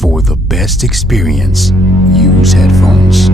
For the best experience, use headphones.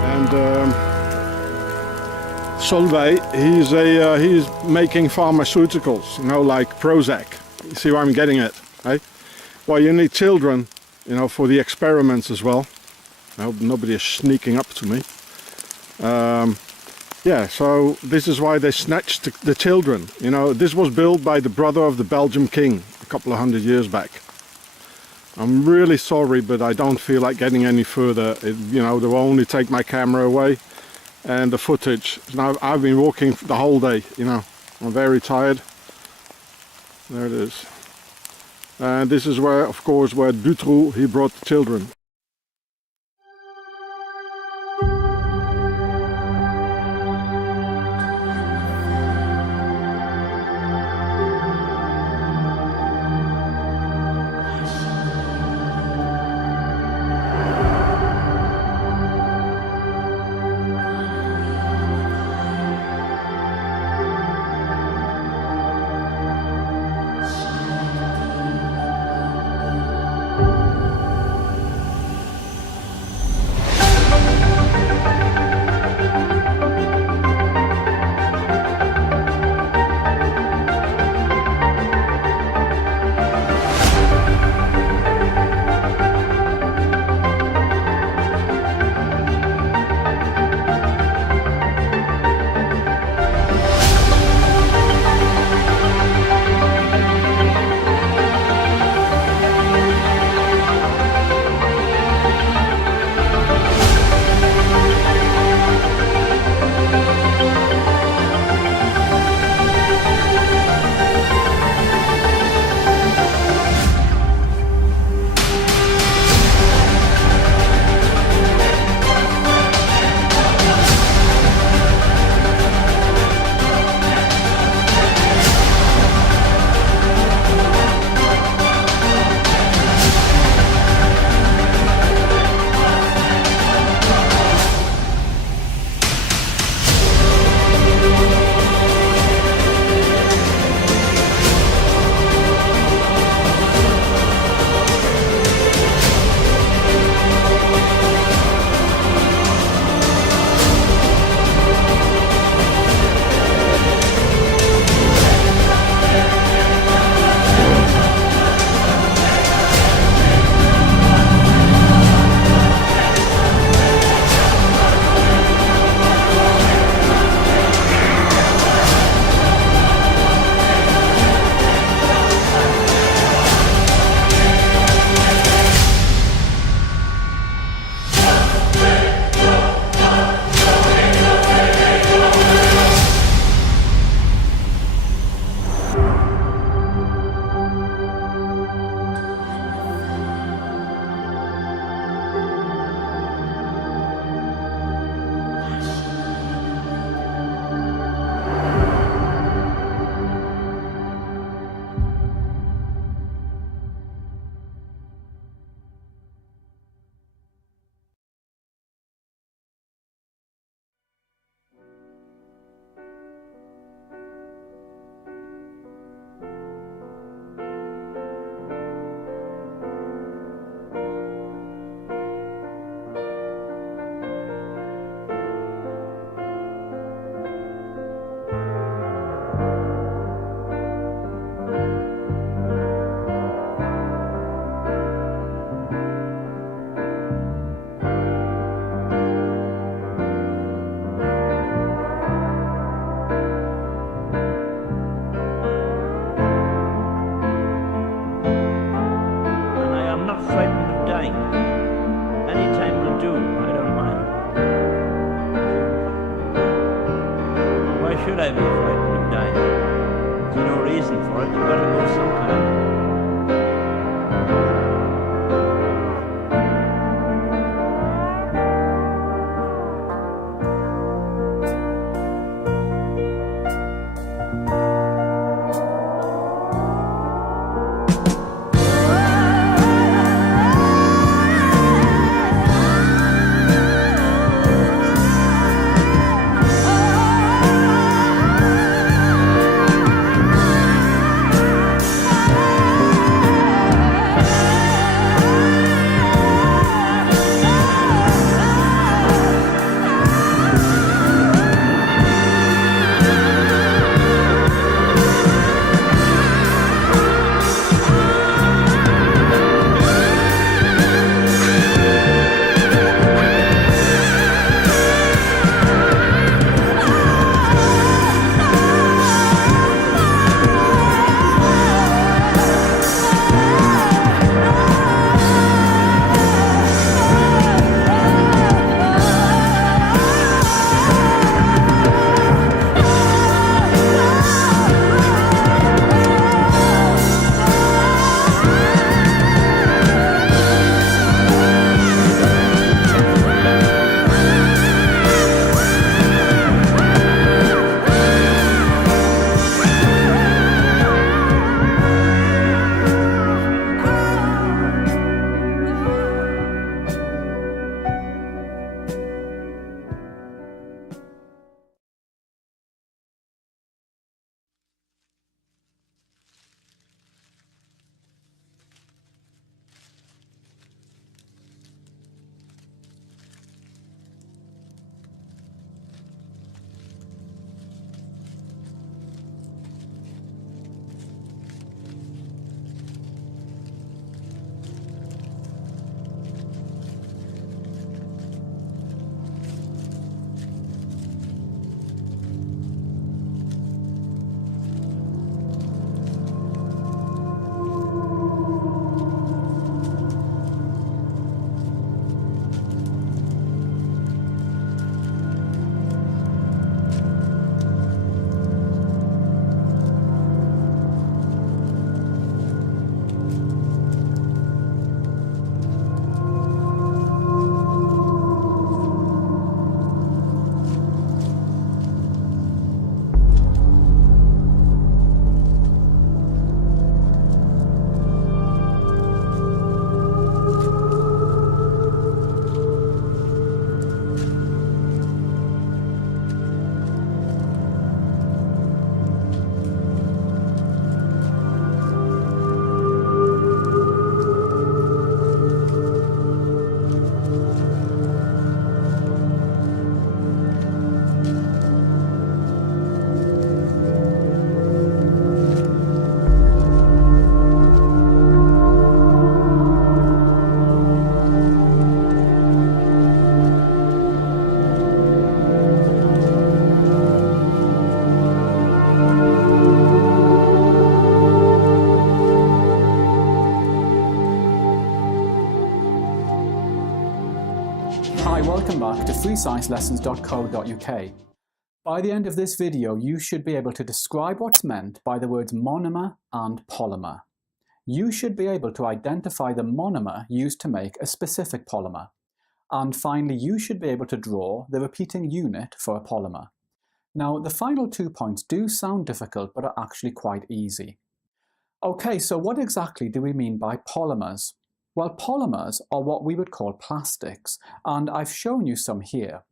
And Solveig, he's making pharmaceuticals, you know, like Prozac. You see where I'm getting at, eh? Well, you need children, you know, for the experiments as well. I hope nobody is sneaking up to me. Yeah, so this is why they snatched the children. You know, this was built by the brother of the Belgian king a couple of 100 years back. I'm really sorry, but I don't feel like getting any further. You know, they will only take my camera away and the footage. Now, I've been walking the whole day, you know. I'm very tired. There it is. And this is where, of course, where Dutroux, he brought the children. would I be frightened of dying? There's no reason for it. You've got to go sometime. Hi, welcome back to freesciencelessons.co.uk. By the end of this video, you should be able to describe what's meant by the words monomer and polymer. You should be able to identify the monomer used to make a specific polymer. And finally, you should be able to draw the repeating unit for a polymer. Now, the final 2 points do sound difficult, but are actually quite easy. Okay, so what exactly do we mean by polymers? Well, polymers are what we would call plastics, and I've shown you some here.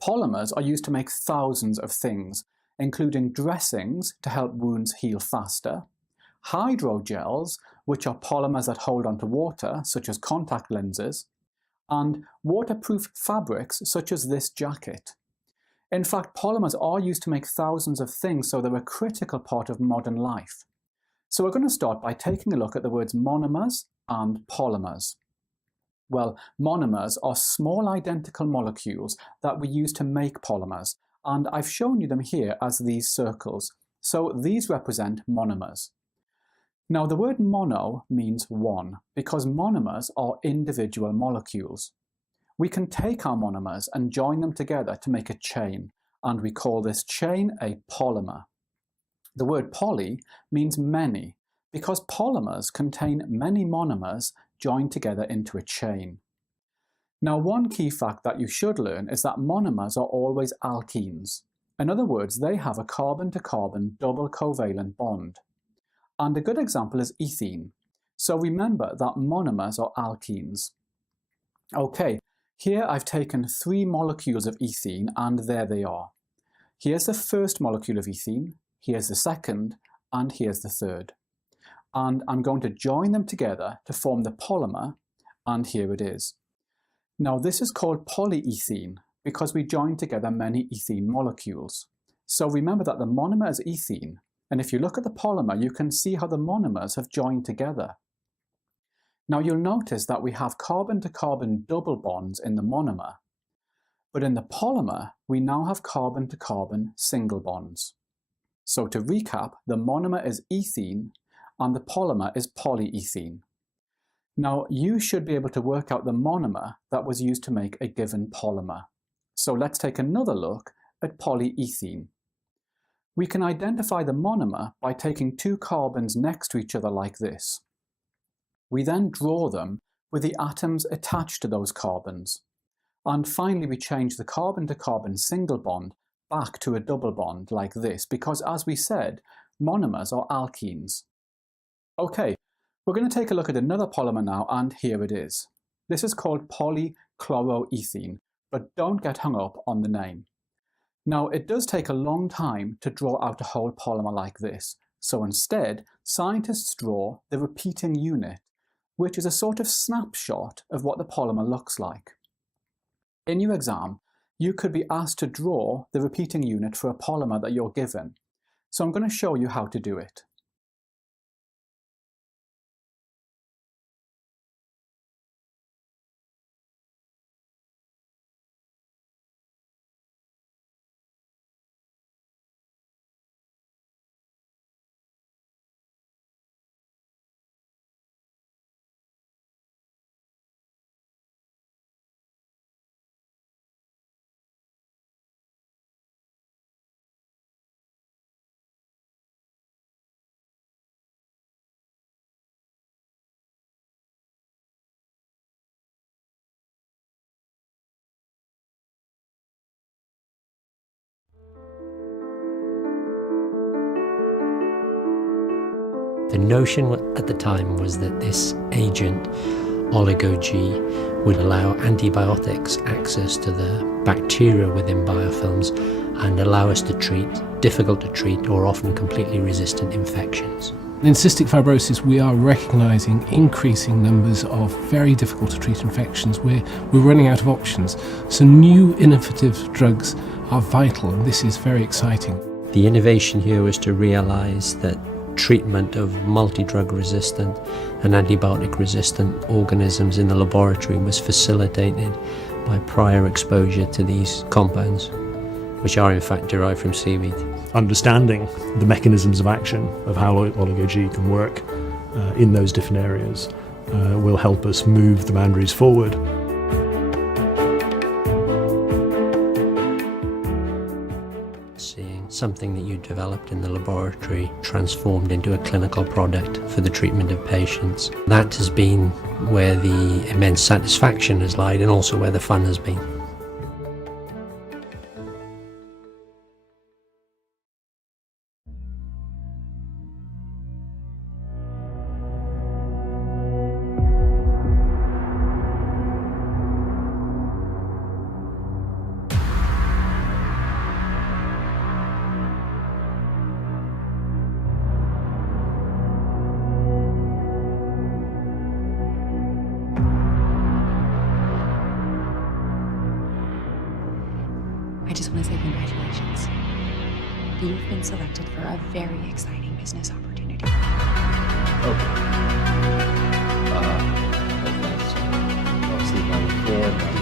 Polymers are used to make thousands of things, including dressings to help wounds heal faster, hydrogels, which are polymers that hold onto water, such as contact lenses, and waterproof fabrics, such as this jacket. In fact, polymers are used to make thousands of things, so they're a critical part of modern life. So we're going to start by taking a look at the words monomers and polymers. Well, monomers are small identical molecules that we use to make polymers, and I've shown you them here as these circles. So these represent monomers. Now the word mono means one, because monomers are individual molecules. We can take our monomers and join them together to make a chain, and we call this chain a polymer. The word poly means many, because polymers contain many monomers joined together into a chain. Now, one key fact that you should learn is that monomers are always alkenes. In other words, they have a carbon-to-carbon double covalent bond. And a good example is ethene. So remember that monomers are alkenes. Okay, here I've taken 3 molecules of ethene and there they are. Here's the first molecule of ethene, here's the second, and here's the third. And I'm going to join them together to form the polymer, and here it is. Now this is called polyethene because we join together many ethene molecules. So remember that the monomer is ethene, and if you look at the polymer you can see how the monomers have joined together. Now you'll notice that we have carbon-to-carbon double bonds in the monomer, but in the polymer we now have carbon-to-carbon single bonds. So to recap, the monomer is ethene and the polymer is polyethene. Now you should be able to work out the monomer that was used to make a given polymer. So let's take another look at polyethene. We can identify the monomer by taking 2 carbons next to each other like this. We then draw them with the atoms attached to those carbons. And finally we change the carbon-to-carbon single bond back to a double bond like this, because as we said, monomers are alkenes. Okay, we're going to take a look at another polymer now, and here it is. This is called polychloroethene, but don't get hung up on the name. Now it does take a long time to draw out a whole polymer like this, so instead scientists draw the repeating unit, which is a sort of snapshot of what the polymer looks like. In your exam, you could be asked to draw the repeating unit for a polymer that you're given, so I'm going to show you how to do it. The notion at the time was that this agent, oligo-G, would allow antibiotics access to the bacteria within biofilms and allow us to treat difficult to treat or often completely resistant infections. In cystic fibrosis, we are recognising increasing numbers of very difficult to treat infections. We're running out of options. So new innovative drugs are vital, and this is very exciting. The innovation here was to realise that treatment of multi-drug resistant and antibiotic resistant organisms in the laboratory was facilitated by prior exposure to these compounds, which are in fact derived from seaweed. Understanding the mechanisms of action of how oligo-G can work in those different areas will help us move the boundaries forward. Seeing something that you developed in the laboratory transformed into a clinical product for the treatment of patients. That has been where the immense satisfaction has lied, and also where the fun has been. I just want to say congratulations. You've been selected for a very exciting business opportunity. Okay. Let's see if I can